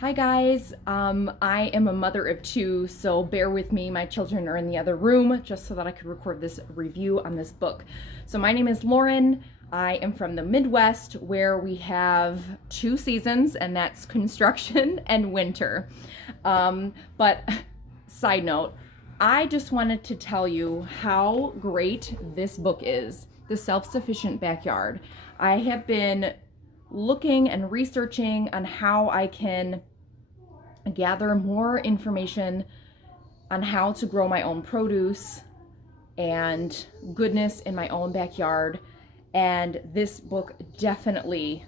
Hi guys, I am a mother of two, so bear with me. My children are in the other room just so that I could record this review on this book. So my name is Lauren. I am from the Midwest where we have two seasons, and that's construction and winter. But side note, I just wanted to tell you how great this book is, The Self-Sufficient Backyard. I have been looking and researching on how I can gather more information on how to grow my own produce and goodness in my own backyard. And this book definitely,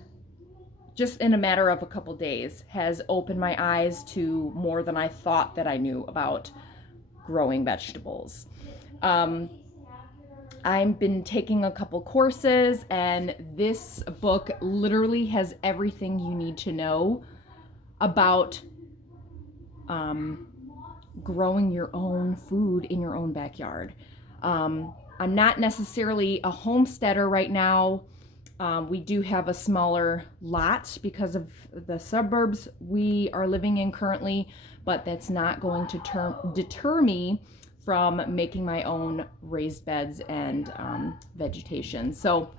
just in a matter of a couple days, has opened my eyes to more than I thought that I knew about growing vegetables. I've been taking a couple courses, and this book literally has everything you need to know about growing your own food in your own backyard. I'm not necessarily a homesteader right now. We do have a smaller lot because of the suburbs we are living in currently, but that's not going to deter me from making my own raised beds and vegetation. So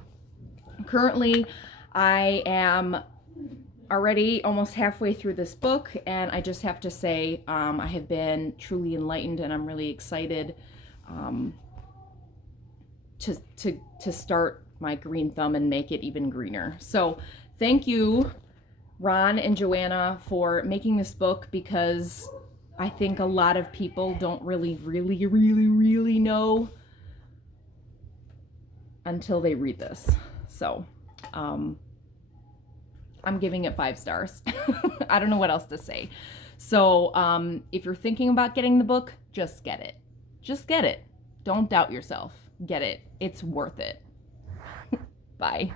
currently I am already almost halfway through this book, and I just have to say I have been truly enlightened, and I'm really excited to start my green thumb and make it even greener. So thank you, Ron and Joanna, for making this book, because I think a lot of people don't really know until they read this. So I'm giving it 5 stars. I don't know what else to say. So if you're thinking about getting the book, just get it. Just get it. Don't doubt yourself. Get it. It's worth it. Bye.